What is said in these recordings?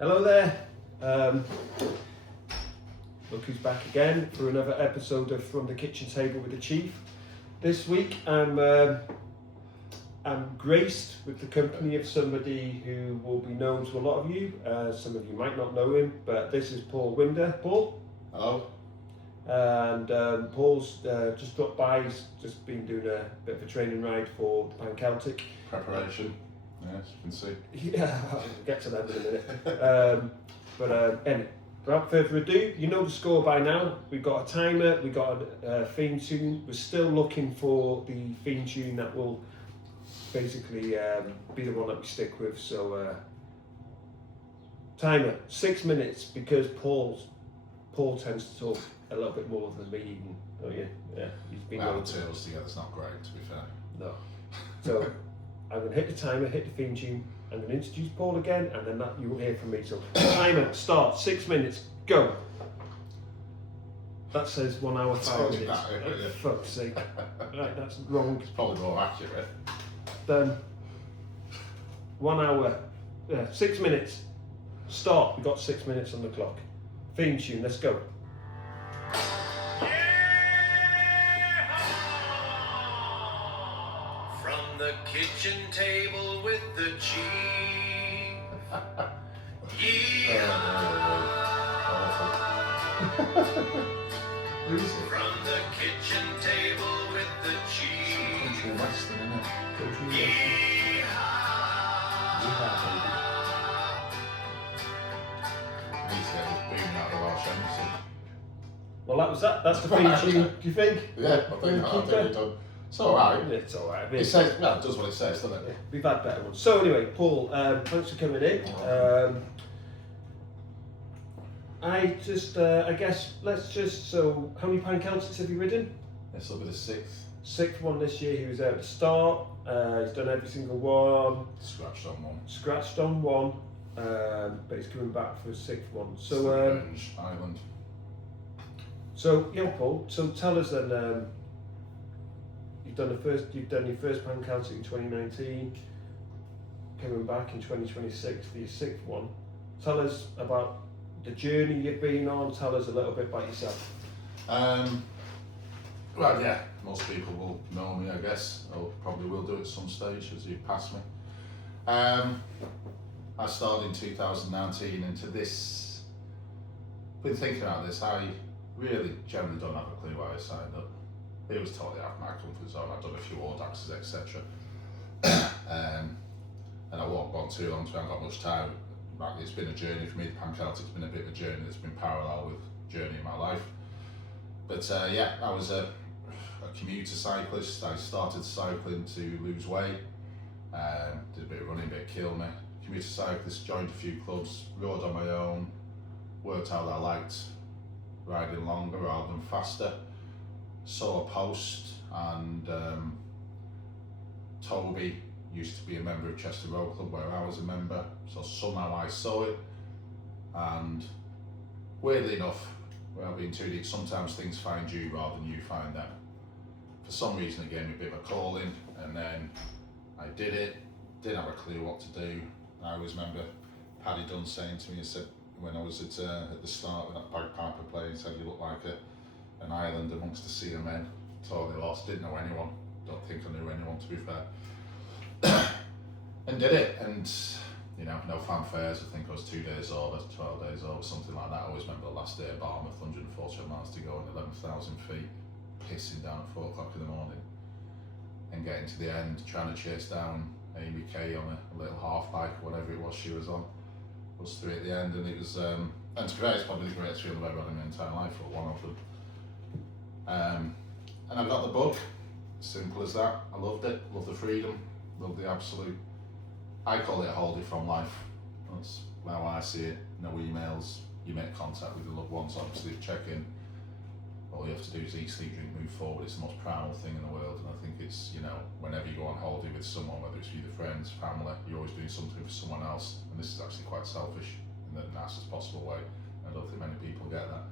Hello there. Look who's back again for another episode of From the Kitchen Table with the Chief. This week I'm graced with the company of somebody who will be known to a lot of you. Some of you might not know him, but this is Paul Winder. Paul? Hello. And Paul's just dropped by. He's just been doing a bit of a training ride for the Pan Celtic. Preparation, yes, you can see. Yeah, I'll get to that in a minute. Anyway, without further ado, you know the score by now. We've got a timer, we've got a theme tune. We're still looking for the theme tune that will basically be the one that we stick with. So, timer, 6 minutes, because Paul tends to talk a little bit more than me even. Oh yeah, he's been Our tails together's not great, to be fair. No. So I'm going to hit the timer, hit the theme tune. I'm going to introduce Paul again, and then that you will hear from me. So timer, start, 6 minutes, go. That says 1 hour, 5 minutes. For fuck's sake. Right, that's wrong. It's probably more accurate. Then 1 hour, 6 minutes, start. We've got 6 minutes on the clock. Theme tune, let's go. From the kitchen table with the chief. Who is it? From the kitchen table with the chief. Country western, isn't it? Country western. Need to get this boom out of the Welsh Emerson. Well, that was that. That's the theme tune. Do you think? Yeah, I think I've done. It's alright. It's alright. It says, well, it does what it says, doesn't it? We've had better ones. So anyway, Paul, thanks for coming in. I guess, so how many Pan Celtics have you ridden? This will be the sixth. Sixth one this year. He was out at the start. He's done every single one. Scratched on one. Scratched on one, but he's coming back for his sixth one. So, Revenge Island. so yeah, Paul. So tell us then. You've done your first Pan Celtic in 2019. Coming back in 2026 for your sixth one. Tell us about the journey you've been on. Tell us a little bit about yourself. Well, yeah, most people will know me, I guess, or probably will do at some stage as you pass me. I started in 2019 into this. Been thinking about this. I really generally don't have a clue why I signed up. It was totally out of my comfort zone. I've done a few Audaxes, etc. And I won't go on too long, so I haven't got much time. It's been a journey for me. The Pan Celtic's been a bit of a journey that's been parallel with journey in my life. But yeah, I was a commuter cyclist. I started cycling to lose weight. Did a bit of running, a bit of kill me. Commuter cyclist, joined a few clubs, rode on my own, worked out that I liked riding longer rather than faster. Saw a post, and Toby used to be a member of Chester Road Club where I was a member, so somehow I saw it, and weirdly enough, without being too deep, sometimes things find you rather than you find them. For some reason it gave me a bit of a calling, and then I did it, didn't have a clue what to do. I always remember Paddy Dunn saying to me, he said, when I was at the start with that bagpiper playing, he said you look like an island amongst a sea of men. Totally lost, didn't know anyone, don't think I knew anyone, to be fair. And did it, and you know, no fanfares. I think I was 2 days over, 12 days over, something like that. I always remember the last day at Barmouth, 140 miles to go and 11,000 feet, pissing down at 4 o'clock in the morning, and getting to the end, trying to chase down Amy Kay on a little half bike, whatever it was she was on. Was 3 at the end, and it was, and to be fair, it's probably the greatest feeling I've ever had in my entire life, or one of them. And I got the bug, simple as that. I loved it, loved the freedom, loved the absolute, I call it a holiday from life. That's how I see it. No emails, you make contact with your loved ones, obviously check in. All you have to do is eat, sleep, drink, move forward. It's the most primal thing in the world, and I think it's, you know, whenever you go on holiday with someone, whether it's with your friends, family, you're always doing something for someone else, and this is actually quite selfish in the nicest possible way. I don't think many people get that.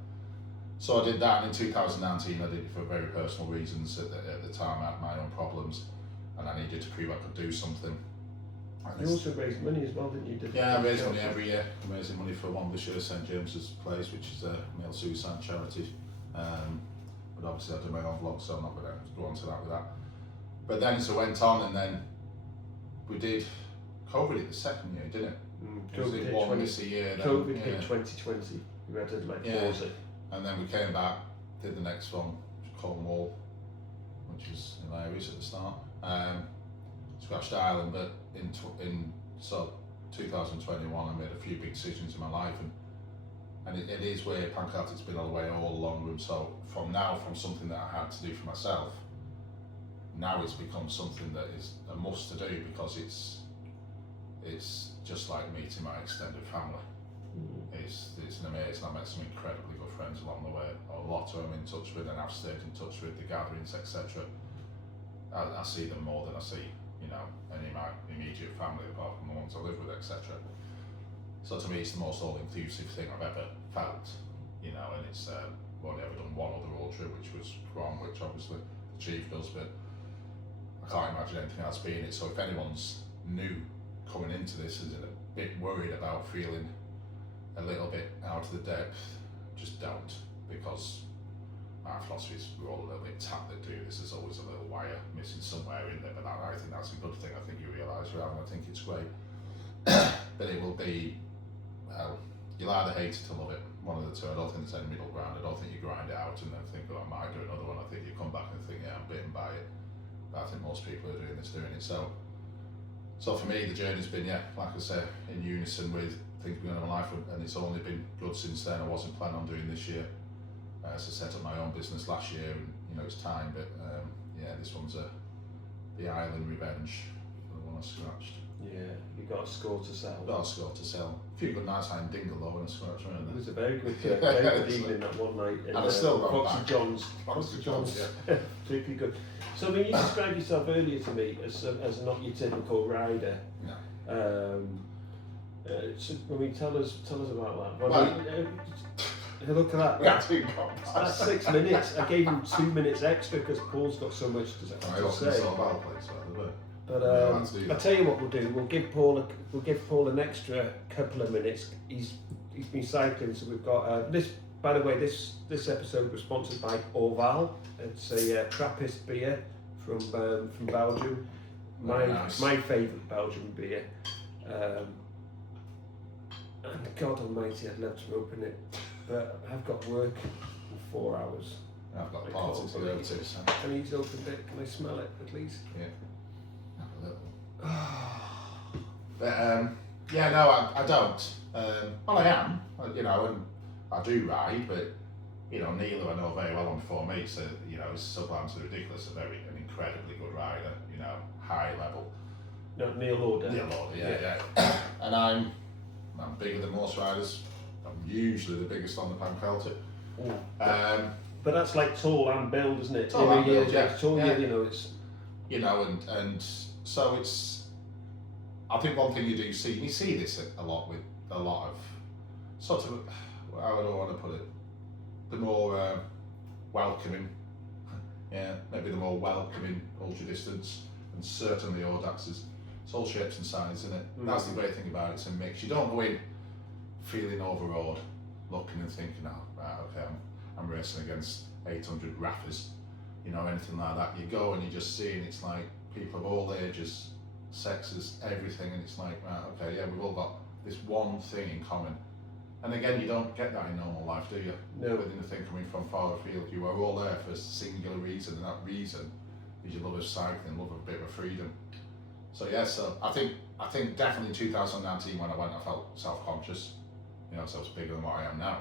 So I did that, and in 2019 I did it for very personal reasons. At the time I had my own problems, and I needed to prove I could do something. And You this- also raised money as well, didn't you? Did yeah, I raise money every year. I'm raising money for one this year, St James's Place, which is a male suicide charity. But obviously I do my own vlog, so I'm not going to go on to that with that. But then as it went on, and then we did COVID it the second year, didn't it? COVID it hit one 20 this a year. Then, COVID yeah. hit 2020. We had to like Yeah. pause it. And then we came back, did the next one, Cornwall, which was hilarious at the start. Scratched Ireland, but in 2021 I made a few big decisions in my life, and it is where Pan Celtic's been all the way all along. And so from something that I had to do for myself, now it's become something that is a must to do, because it's just like meeting my extended family. It's amazing. I met some incredibly good friends along the way. A lot of them in touch with, and I've stayed in touch with the gatherings, etc. I see them more than I see, any of my immediate family, apart from the ones I live with, etc. So to me, it's the most all-inclusive thing I've ever felt, and it's I've only ever done one other ultra, which was Crom, which obviously the Chief does, but I can't imagine anything else being it. So if anyone's new coming into this is a bit worried about feeling a little bit out of the depth, just don't, because our philosophy is we're all a little bit tapped that do this. There's always a little wire missing somewhere in there, but I think that's a good thing. I think you realise, Rav, and I think it's great. But it will be, well, you'll either hate it or love it, one of the two. I don't think there's any middle ground. I don't think you grind it out and then think, oh, I might do another one. I think you come back and think, yeah, I'm bitten by it. But I think most people are doing it. So for me, the journey's been, like I say, in unison with things going on in my life, and it's only been good since then. I wasn't planning on doing this year. So I set up my own business last year, and it's time. But this one's the Island Revenge, the one I scratched. Yeah, you got a score to sell. Got a score to sell. A few good nights I dingle though when I scratched around It there. was a very good evening that one night. And I still got Foxy back. John's. Foxy John's, Particularly good. So when you described yourself earlier to me as not your typical rider. No. So, tell us about that. Well, Look at that. we had to go That's 6 minutes. I gave him 2 minutes extra because Paul's got so much to I also say. saw about place, by the way. But let's do I'll that. tell you what we'll do. We'll give Paul an extra couple of minutes. He's been cycling, so we've got this. By the way, this episode was sponsored by Orval. It's a Trappist beer from Belgium. Nice. My favourite Belgian beer. And God Almighty, I'd love to open it, but I've got work in 4 hours. I've got I parties can't to go believe to, it. so And he's opened it. Can I smell it at least? yeah. Have a little. But no, I don't. Well, I am, and I do ride, but Neil, who I know very well on before me, so is sometimes ridiculous, an incredibly good rider, high level. No, Neil Lauder. Neil Lauder, yeah. And I'm bigger than most riders. I'm usually the biggest on the Pan Celtic. But that's like tall and build, isn't it? Tall and build, yeah. Tall, Yeah. it's. And so it's. I think one thing you see this a lot with a lot of sort of, how do I want to put it, the more welcoming, maybe the more welcoming ultra distance, and certainly Audaxes. It's all shapes and sizes, isn't it? That's the great thing about it. It's a mix. You don't go in feeling overawed, looking and thinking, oh, right, okay, I'm racing against 800 rappers, anything like that. You go and you just see, and it's like people of all ages, sexes, everything, and it's like, right, okay, yeah, we've all got this one thing in common. And again, you don't get that in normal life, do you? No. Within the thing coming from far afield, you are all there for a singular reason, and that reason is your love of cycling, love of a bit of freedom. So I think definitely in 2019 when I went, I felt self-conscious, so I was bigger than what I am now.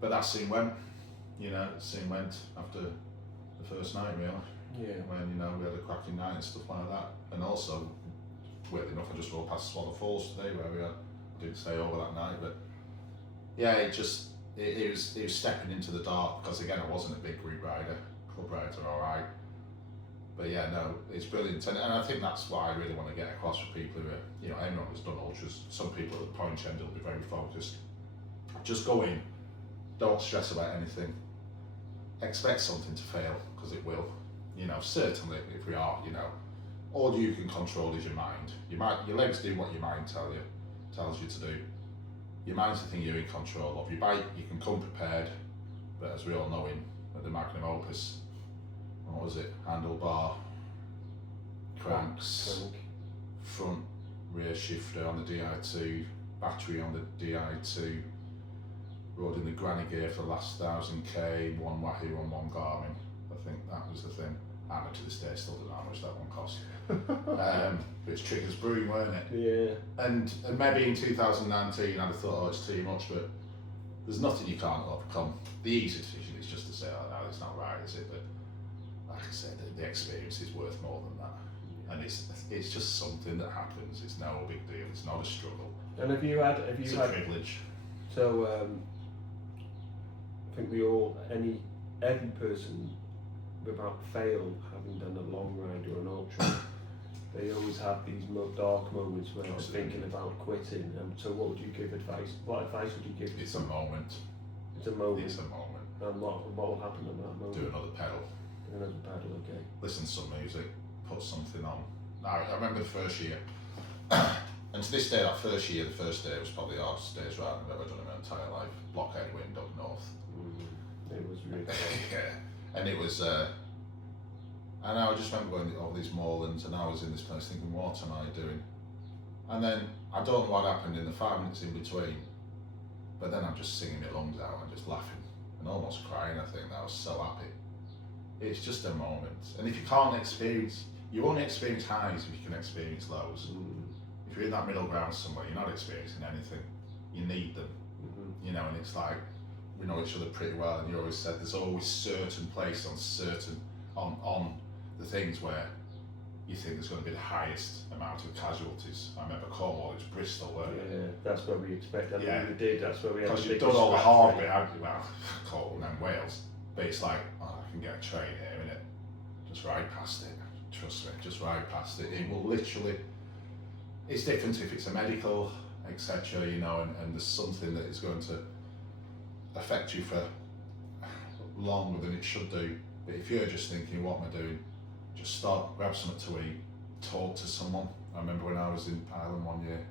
But that soon went, soon went after the first night, really. Yeah. When we had a cracking night and stuff like that, and also, weirdly enough, I just rode past Swallow Falls today, where I didn't stay over that night, but yeah, it was stepping into the dark, because again, I wasn't a big group rider. Club rides are all right. But yeah, no, it's brilliant, and I think that's what I really want to get across for people who are, anyone who's done ultras. Some people at the point end will be very focused. Just go in, don't stress about anything. Expect something to fail, because it will. Certainly if we are, All you can control is your mind. Your legs do what your mind tells you to do. Your mind's the thing you're in control of. Your bike, you can come prepared, but as we all know at the Magnum Opus, what was it? Handlebar, cranks, front rear shifter on the Di2, battery on the Di2, rode in the granny gear for the last 1000k, one Wahoo and one Garmin. I think that was the thing. And to this day, still don't know how much that one cost. But it's trick as broom, weren't it? Yeah. And maybe in 2019 I'd have thought, oh, it's too much, but there's nothing you can't overcome. The easy decision is just to say, oh, no, it's not right, is it? But like I said, the experience is worth more than that. And it's just something that happens. It's no big deal. It's not a struggle. And have you had It's a privilege. So I think every person without fail, having done a long ride or an ultra, they always have these dark moments where they're thinking about quitting. So what would you give advice? What advice would you give? It's a moment. It's a moment. It's a moment. And what will happen in that moment? Do another pedal. Do another pedal, okay. Listen to some music. Put something on. I remember the first year. And to this day, that first year, the first day was probably the hardest days riding I've ever done in my entire life. Blockhead wind up north. It was really yeah. And it was, and I just remember going to all these moorlands and I was in this place thinking, what am I doing? And then, I don't know what happened in the 5 minutes in between, but then I'm just singing my lungs out and just laughing and almost crying. I think I was so happy. It's just a moment. And if you can't experience, you only experience highs if you can experience lows. If you're in that middle ground somewhere, you're not experiencing anything. You need them. You know, and it's like, we know each other pretty well, and you always said there's always certain place on the things where you think there's going to be the highest amount of casualties. I remember Cornwall, it was Bristol, weren't it? Yeah, that's where we expected. Yeah. We did. That's where we had. Because the you've biggest done all the scratch hard rate. bit, haven't you? Well, Cornwall and then Wales. But it's like, oh, I can get a train here, innit? Just ride past it. Trust me, just ride past it. It will literally. It's different if it's a medical, etc. You know, and there's something that is going to affect you for longer than it should do. But if you're just thinking, what am I doing? Just stop, grab something to eat, talk to someone. I remember when I was in Ireland one year,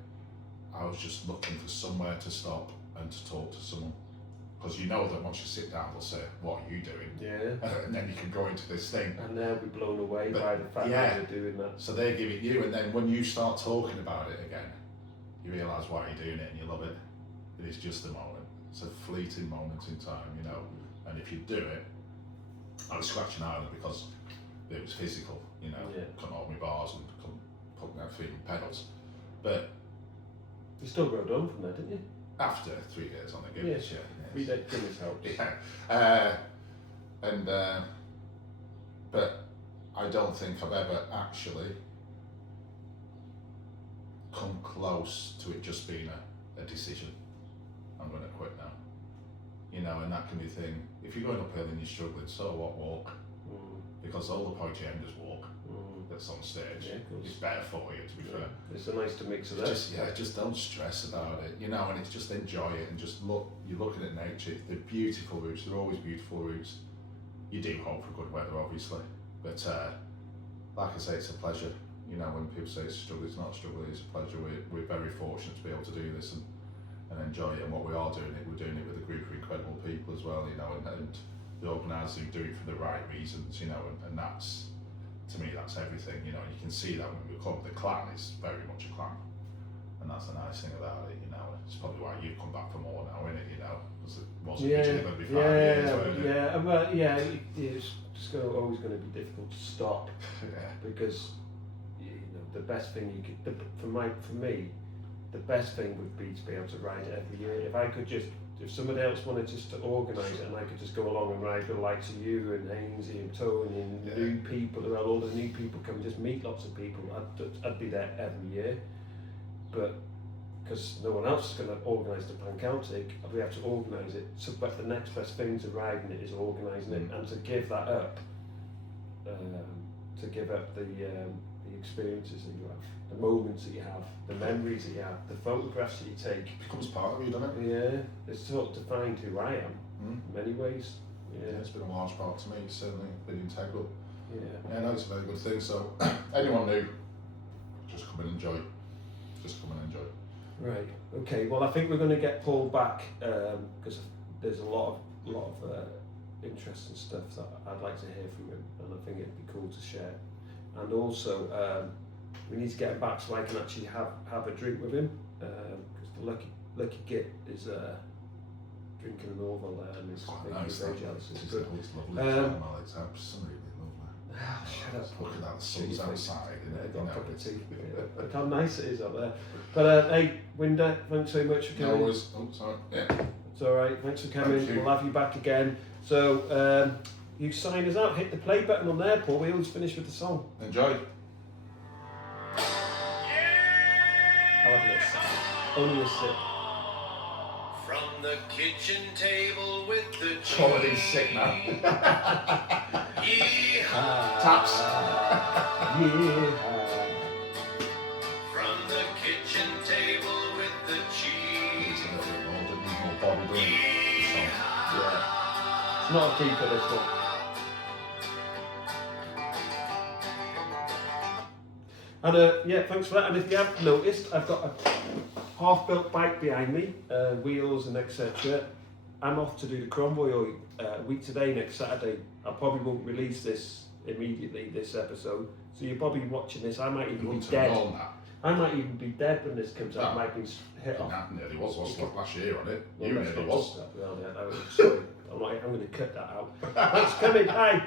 I was just looking for somewhere to stop and to talk to someone. Because you know that once you sit down, they'll say, what are you doing? Yeah. And then you can go into this thing. And they'll be blown away by the fact yeah. that they're doing that. So they give it you, and then when you start talking about it again, you realise why you're doing it and you love it. It is just a moment. It's a fleeting moment in time, you know. And if you do it, I was scratching Ireland because it was physical, you know. Yeah. Couldn't hold my bars and couldn't put my feet in pedals. But You still rode on from there, didn't you? after 3 days on the Guinness, Yes. yeah. 3 days Guinness helps. Yeah. But I don't think I've ever actually come close to it just being a decision. I'm going to quit now. You know, and that can be a thing. If you're going uphill and you're struggling, so what, walk? Because all the pointy enders walk. That's on stage. Yeah, of course. It's better for you, to be fair. It's so nice to mix it up. Just don't stress about it, you know, and it's just enjoy it and just look. You're looking at nature. They're beautiful routes. They're always beautiful routes. You do hope for good weather, obviously, but like I say, it's a pleasure. You know, when people say it's a struggle, it's not a struggle. It's a pleasure. We're very fortunate to be able to do this and enjoy it. And what we are doing it, we're doing it with a group of incredible people as well. You know, and the organisers who do it for the right reasons. You know, and that's. To me, that's everything, you know, and you can see that when we come, the clan is very much a clan, and that's the nice thing about it, you know. It's probably why you've come back for more now, isn't it, you know, because it wasn't originally going to be 5 years, wasn't it? Well, it's just always going to be difficult to stop, because, you know, the best thing you could, for me, the best thing would be to be able to ride it every year. If I could if somebody else wanted just to organise it and I could just go along and ride with the likes of you and Ainsley and Tony and new people, around all the new people come, just meet lots of people, I'd be there every year. But because no one else is going to organise the Pan Celtic, we have to organise it. So, but the next best thing to riding it is organising it, and to give that up, the experiences that you have, the moments that you have, the memories that you have, the photographs that you take. It becomes part of you, doesn't it? Yeah, it's sort of defined who I am in many ways. Yeah, it's been a large part to me. It's certainly been integral. Yeah, no, it's a very good thing. So anyone new, just come and enjoy. Just come and enjoy. Right. Okay. Well, I think we're going to get Paul back because there's a lot of interesting stuff that I'd like to hear from him, and I think it'd be cool to share. And also, we need to get him back so I can actually have a drink with him because the lucky git is drinking an Orval there, and he's very jealous. It's good. It's lovely. It's absolutely lovely. Shut up. Looking at the sun's outside. Got a cup of tea. Look how nice it is up there. But hey, Winder, thanks so much for coming. No worries. Oh, sorry. Yeah. It's all right. Thanks for coming. Thank you. We'll have you back again. So you sign us out. Hit the play button on there, Paul. We always finish with the song. Enjoy. I'll have a little sip. Only a sip. From the kitchen table with the cheese. Comedy's sick now. Yeehaw. Taps. Yeah. From the kitchen table with the It's cheese. a little bit more, but need more body doing the song. Yeah. It's not a keeper, this one. And yeah, thanks for that. And if you haven't noticed, I've got a half-built bike behind me, wheels and etc. I'm off to do the Cromboy a week today, next Saturday. I probably won't release this immediately, this episode. So you're probably watching this. I might even be dead. I might even be dead when this comes out. I might be hit off. That nearly was last year on it. Well, You let's nearly not was. talk about that. Sorry, I'm going to cut that out. Thanks for coming. Bye.